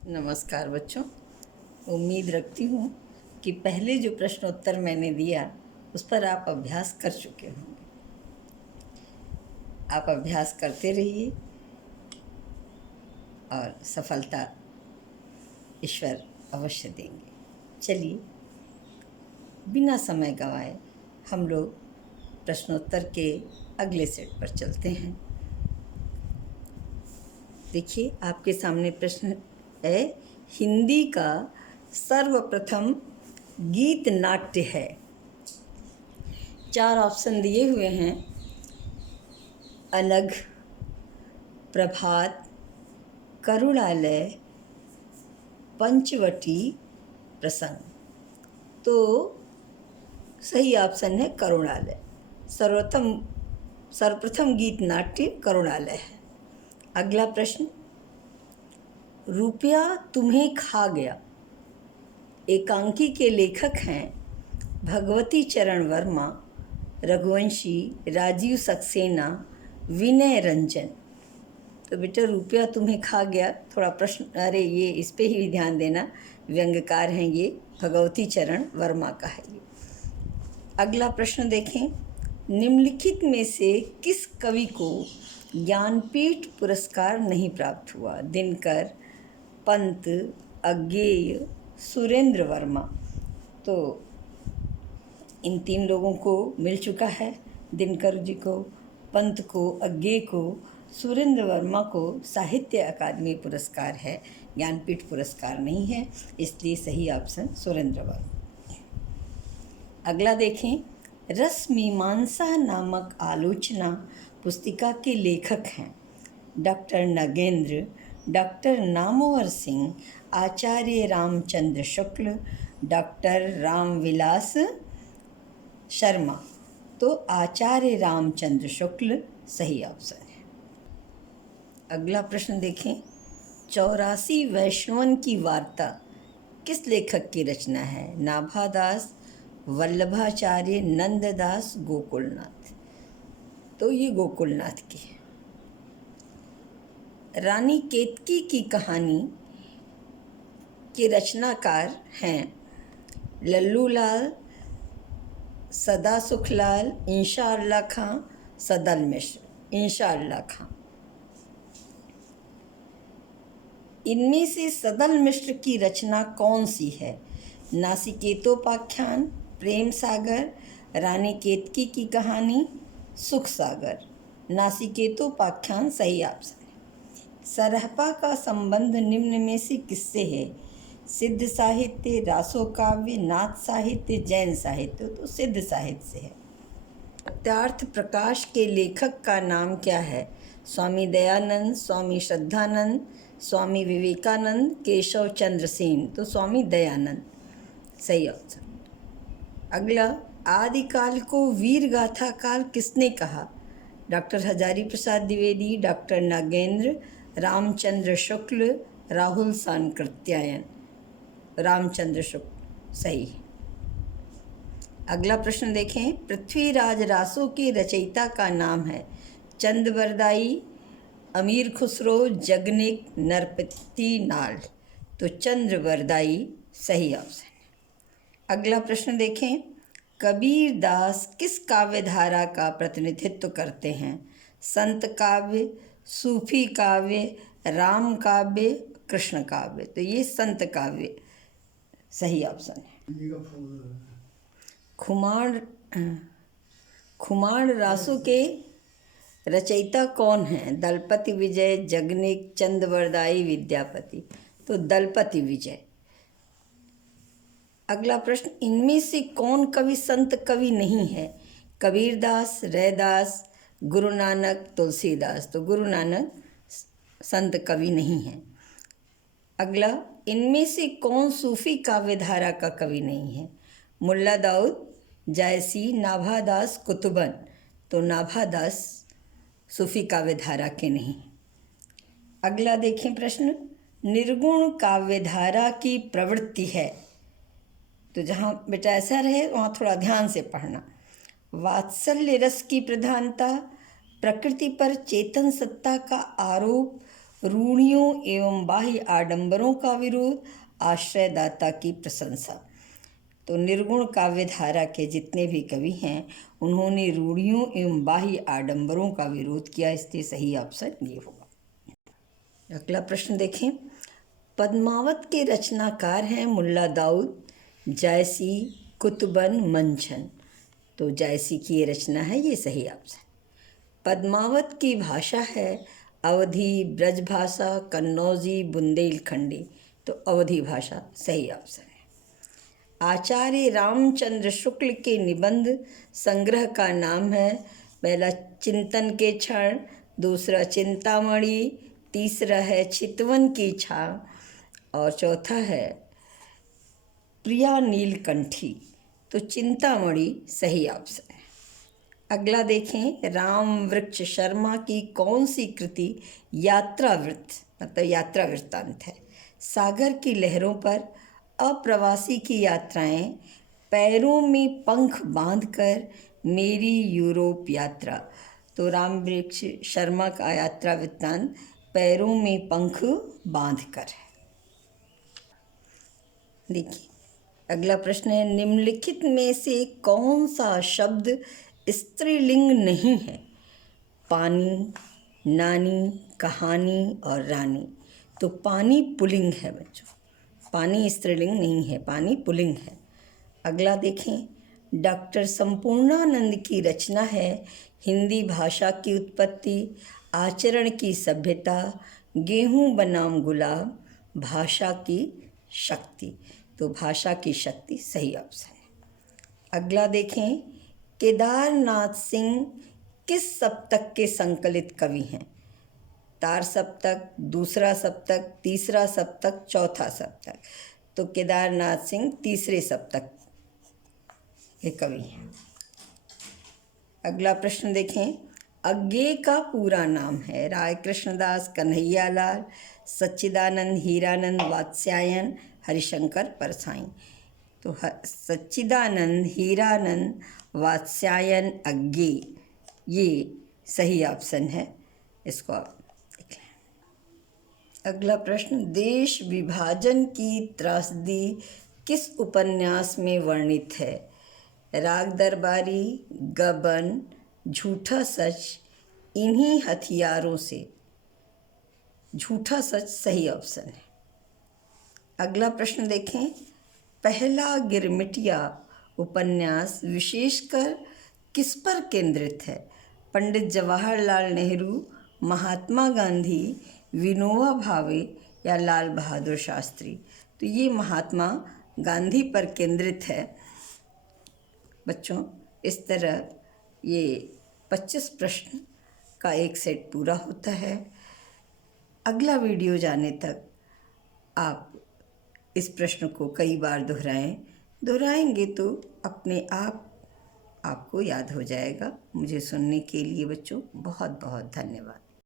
नमस्कार बच्चों। उम्मीद रखती हूँ कि पहले जो प्रश्नोत्तर मैंने दिया उस पर आप अभ्यास कर चुके होंगे। आप अभ्यास करते रहिए और सफलता ईश्वर अवश्य देंगे। चलिए बिना समय गंवाए हम लोग प्रश्नोत्तर के अगले सेट पर चलते हैं। देखिए आपके सामने प्रश्न है, हिंदी का सर्वप्रथम गीत नाट्य है। 4 ऑप्शन दिए हुए हैं, अनघ, प्रभात, करुणालय, पंचवटी, प्रसंग। तो सही ऑप्शन है करुणालय। सर्वप्रथम गीत नाट्य करुणालय है। अगला प्रश्न, रुपया तुम्हें खा गया एकांकी के लेखक हैं भगवती चरण वर्मा, रघुवंशी, राजीव सक्सेना, विनय रंजन। तो बेटा रुपया तुम्हें खा गया, थोड़ा प्रश्न, अरे ये इस पे ही ध्यान देना, व्यंग्यकार हैं ये, भगवती चरण वर्मा का है ये। अगला प्रश्न देखें, निम्नलिखित में से किस कवि को ज्ञानपीठ पुरस्कार नहीं प्राप्त हुआ? दिनकर, पंत, अज्ञेय, सुरेंद्र वर्मा। तो इन 3 लोगों को मिल चुका है, दिनकर जी को, पंत को, अज्ञेय को, सुरेंद्र वर्मा को साहित्य अकादमी पुरस्कार है, ज्ञानपीठ पुरस्कार नहीं है, इसलिए सही ऑप्शन सुरेंद्र वर्मा। अगला देखें, रस मीमांसा नामक आलोचना पुस्तिका के लेखक हैं डॉक्टर नगेंद्र, डॉक्टर नामवर सिंह, आचार्य रामचंद्र शुक्ल, डॉक्टर रामविलास शर्मा। तो आचार्य रामचंद्र शुक्ल सही ऑप्शन है। अगला प्रश्न देखें, 84 वैष्णवन की वार्ता किस लेखक की रचना है? नाभादास, वल्लभाचार्य, नंददास, गोकुलनाथ। तो ये गोकुलनाथ की है। रानी केतकी की कहानी के रचनाकार हैं लल्लूलाल, सदा सुखलाल, इंशाअल्लाह खां, सदल मिश्र। इंशाअल्लाह खां। इनमें से सदल मिश्र की रचना कौन सी है? नासिकेतोपाख्यान, प्रेम सागर, रानी केतकी की कहानी, सुख सागर। नासिकेतोपाख्यान सही ऑप्शन है। सरहपा का संबंध निम्न में से किससे है? सिद्ध साहित्य, रासो काव्य, नाथ साहित्य, जैन साहित्य। तो सिद्ध साहित्य से है। सत्यार्थ प्रकाश के लेखक का नाम क्या है? स्वामी दयानंद, स्वामी श्रद्धानंद, स्वामी विवेकानंद, केशव चंद्र सेन। तो स्वामी दयानंद सही ऑप्शन। अगला, आदिकाल को वीर गाथा काल किसने कहा? Doctor Hazari Prasad Dwivedi, doctor Nagendra, Ramchandra Shukla, Rahul Sankrityayan. रामचंद्र शुक्ल सही। अगला प्रश्न देखें, पृथ्वीराज रासो के रचयिता का नाम है चंदबरदाई, अमीर खुसरो, जगनिक, नरपति नाल। तो चंद्रबरदाई सही ऑप्शन है। अगला प्रश्न देखें, कबीर दास किस काव्य धारा का प्रतिनिधित्व करते हैं? संत काव्य, सूफी काव्य, राम काव्य, कृष्ण काव्य। तो ये संत काव्य सही ऑप्शन है। खुमाण रासो के रचयिता कौन हैं? दलपति विजय, जगनिक, चंदबरदाई, विद्यापति। तो दलपति विजय। अगला प्रश्न, इनमें से कौन कवि संत कवि नहीं है? कबीरदास, रैदास, गुरु नानक, तुलसीदास। तो गुरु नानक संत कवि नहीं है। अगला, इनमें से कौन सूफी काव्यधारा का कवि नहीं है? मुल्ला दाऊद, जायसी, नाभादास, कुतुबन। तो नाभादास सूफी काव्यधारा के नहीं। अगला देखें प्रश्न, निर्गुण काव्यधारा की प्रवृत्ति है। तो जहाँ बेटा ऐसा रहे वहाँ थोड़ा ध्यान से पढ़ना। वात्सल्य रस की प्रधानता, प्रकृति पर चेतन सत्ता का आरोप, रूढ़ियों एवं बाह्य आडंबरों का विरोध, आश्रयदाता की प्रशंसा। तो निर्गुण काव्य धारा के जितने भी कवि हैं उन्होंने रूढ़ियों एवं बाह्य आडंबरों का विरोध किया, इसलिए सही ऑप्शन ये होगा। अगला प्रश्न देखें। पद्मावत के रचनाकार हैं मुल्ला दाऊद, जायसी, कुतुबन, मंचन। तो जायसी की ये रचना है, ये सही ऑप्शन। पद्मावत की भाषा है अवधी, ब्रजभाषा, कन्नौजी, बुंदेलखंडी। तो अवधी भाषा सही ऑप्शन है। आचार्य रामचंद्र शुक्ल के निबंध संग्रह का नाम है, पहला चिंतन के क्षण, दूसरा चिंतामणि, तीसरा है चितवन की छाव और चौथा है प्रिया नीलकंठी। तो चिंतामणि सही ऑप्शन है। अगला देखें। राम वृक्ष शर्मा की कौन सी कृति यात्रा वृत्त मतलब यात्रा वृत्तांत है? सागर की लहरों पर, अप्रवासी की यात्राएं, पैरों में पंख बांधकर, मेरी यूरोप यात्रा। तो राम वृक्ष शर्मा का यात्रा वृत्तांत पैरों में पंख बांधकर है। देखिए अगला प्रश्न है, निम्नलिखित में से कौन सा शब्द स्त्रीलिंग नहीं है? पानी, नानी, कहानी और रानी। तो पानी पुल्लिंग है बच्चों, पानी स्त्रीलिंग नहीं है, पानी पुल्लिंग है। अगला देखें। डॉक्टर संपूर्णानंद की रचना है हिंदी भाषा की उत्पत्ति, आचरण की सभ्यता, गेहूं बनाम गुलाब, भाषा की शक्ति। तो भाषा की शक्ति सही ऑप्शन है। अगला देखें। केदारनाथ सिंह किस सप्तक के संकलित कवि हैं? तार सप्तक, दूसरा सप्तक, तीसरा सप्तक, चौथा सप्तक। तो केदारनाथ सिंह तीसरे सप्तक के कवि हैं। अगला प्रश्न देखें। अज्ञेय का पूरा नाम है राय कृष्णदास, कन्हैयालाल, सच्चिदानंद, हीरानंद, वात्स्यायन, हरिशंकर परसाई। तो सच्चिदानंद, हीरानंद, वात्स्यायन, अज्ञेय, ये सही ऑप्शन है। इसको आप देख लें। अगला प्रश्न। देश विभाजन की त्रासदी किस उपन्यास में वर्णित है? राग दरबारी, गबन, झूठा सच, इन्हीं हथियारों से। झूठा सच सही ऑप्शन है। अगला प्रश्न देखें। पहला गिरमिटिया उपन्यास विशेषकर किस पर केंद्रित है? पंडित जवाहरलाल नेहरू, महात्मा गांधी, विनोबा भावे या लाल बहादुर शास्त्री। तो ये महात्मा गांधी पर केंद्रित है। बच्चों इस तरह ये 25 प्रश्न का एक सेट पूरा होता है। अगला वीडियो जाने तक आप इस प्रश्न को कई बार दोहराएंगे तो अपने आप आपको याद हो जाएगा। मुझे सुनने के लिए बच्चों बहुत बहुत धन्यवाद।